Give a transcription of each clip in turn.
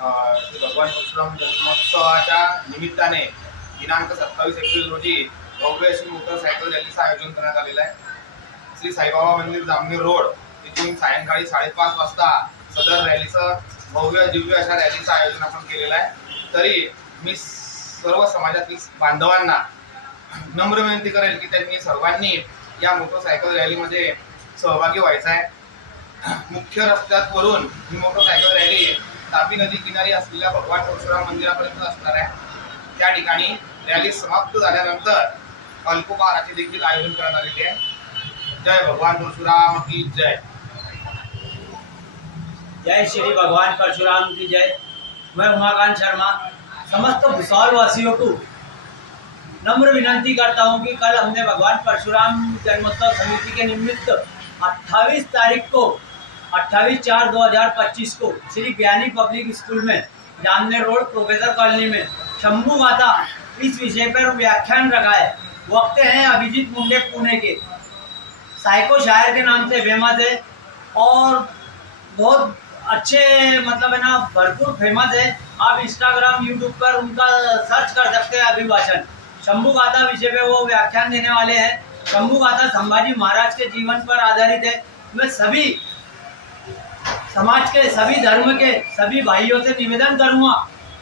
भगवान परशुराम जन्मोत्सवाच्या निमित्ताने दिनांक सत्तावीस एप्रिल रोजी भव्य अशी मोटरसायकल रॅलीचं आयोजन करण्यात आलेलं आहे. श्री साईबाबा मंदिर जामनेर रोड तिथून सायंकाळी साडेपाच वाजता सदर रॅलीचं भव्य दिव्य अशा रॅलीचं आयोजन आपण केलेलं आहे. तरी मी सर्व समाजातील बांधवांना नम्र विनंती करेल की त्यांनी सर्वांनी या मोटरसायकल रॅलीमध्ये सहभागी व्हायचं आहे. मुख्य रस्त्यात वरून ही मोटरसायकल रॅली तापी नदी किनारी असलेल्या भगवान परशुराम मंदिरापर्यंत असणार आहे. त्या ठिकाणी रॅली समाप्त झाल्यानंतर अल्पोपहाराचे देखील आयोजन करण्यात आलेले आहे. जय भगवान परशुराम की जय. जय श्री भगवान परशुराम की जय. मैं उमाकांत शर्मा समस्त भूसौल वासियों को नम्र विनंती करता हूँ कि कल हमने भगवान परशुराम जन्मोत्सव समिति के निमित्त 28 तारीख को 28 चार 2025 को श्री ज्ञानी पब्लिक स्कूल में, जामनेर रोड, प्रोफेसर कॉलोनी में। शंभू माता, इस विषय पर व्याख्यान रखा है वक्त हैं अभिजीत मुंडे पुणे के। साइको शायर के नाम से फ़ेमस है और बहुत अच्छे मतलब है ना, भरपूर फ़ेमस है। आप इंस्टाग्राम यूट्यूब पर उनका सर्च कर सकते हैं अभिभाषण। शंभू गाथा विषय पे वो व्याख्यान देने वाले हैं। शंभू गाथा संभाजी महाराज के जीवन पर आधारित है। मैं सभी समाज के सभी धर्म के सभी भाइयों से निवेदन करूँगा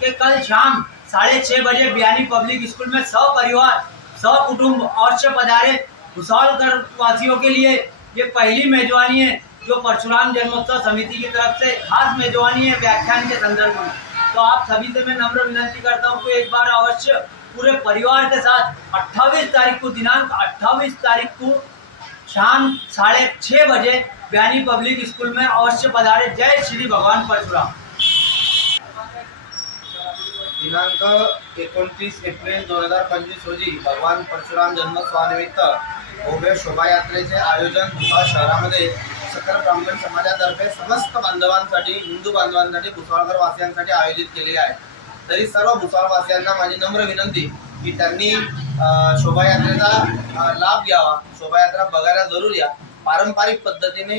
कि कल शाम साढ़े छः बजे बियानी पब्लिक स्कूल में सौ परिवार, सौ कुटुंब अवश्य पधारे भूसौल कर वासियों के लिए ये पहली मेजबानी है, जो परशुराम जन्मोत्सव समिति की तरफ़ से खास मेजबानी है व्याख्यान के संदर्भ में। तो आप सभी से मैं नम्र विनती करता हूँ कि एक बार अवश्य पूरे परिवार के साथ 28 तारीख को दिनांक 28 तारीख को शाम साढ़े छः बजे बयानी पब्लिक स्कूल में अवश्य पधारे। जय श्री भगवान परशुराम। दिनांक एकोणतीस एप्रिल दोन हजार पंचवीस रोजी भगवान परशुराम जन्मोत्सवानिमित्त भव्य शोभायात्रेचे आयोजन भुसावळ शहरामध्ये सकल ब्राह्मण समाजातर्फे समस्त बांधवांसाठी हिंदू बांधवांसाठी भुसावळकर वासियांसाठी आयोजित केलेले आहे. तरी सर्व भुसाळवासियांना माझी नम्र विनंती की त्यांनी शोभायात्रेचा लाभ घ्यावा. शोभायात्रा बघायला जरूर या. पारंपरिक पद्धतीने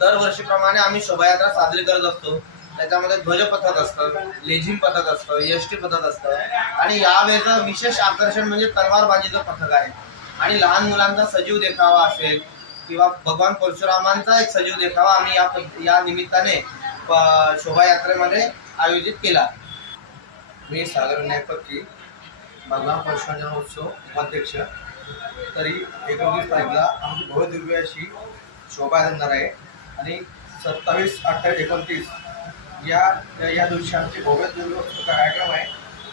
दरवर्षीप्रमाणे आम्ही शोभायात्रा साजरी करत असतो. त्याच्यामध्ये ध्वजपथक असतं लेझिम पथक असतं एस टी पथक असतं. आणि यावेळेचं विशेष आकर्षण म्हणजे तलवारबाजीचं पथक आहे. आणि लहान मुलांचा सजीव देखावा असेल किंवा भगवान परशुरामांचा एक सजीव देखावा आम्ही या या निमित्ताने शोभायात्रेमध्ये आयोजित केला. मी सागर न्यायपत्की भगवान परशुराम जन्मोत्सव उपाध्यक्ष. तरी एकोणतीस तारीखला आमची भव्यदिव्य अशी शोभा देणार आहे. आणि सत्तावीस अठ्ठावीस एकोणतीस या या दिवशी आमचे भव्यदिव्य कार्यक्रम आहे.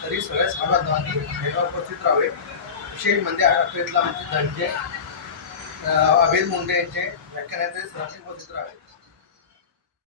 तरी सगळ्या समाजांनी भेदभाव उपस्थित राहावे. विशेष म्हणजे अठ्ठावीसला आमचे धनंजय अभेद मुंडे यांचे व्याख्यानाचे सहभागी उपस्थित राहावे.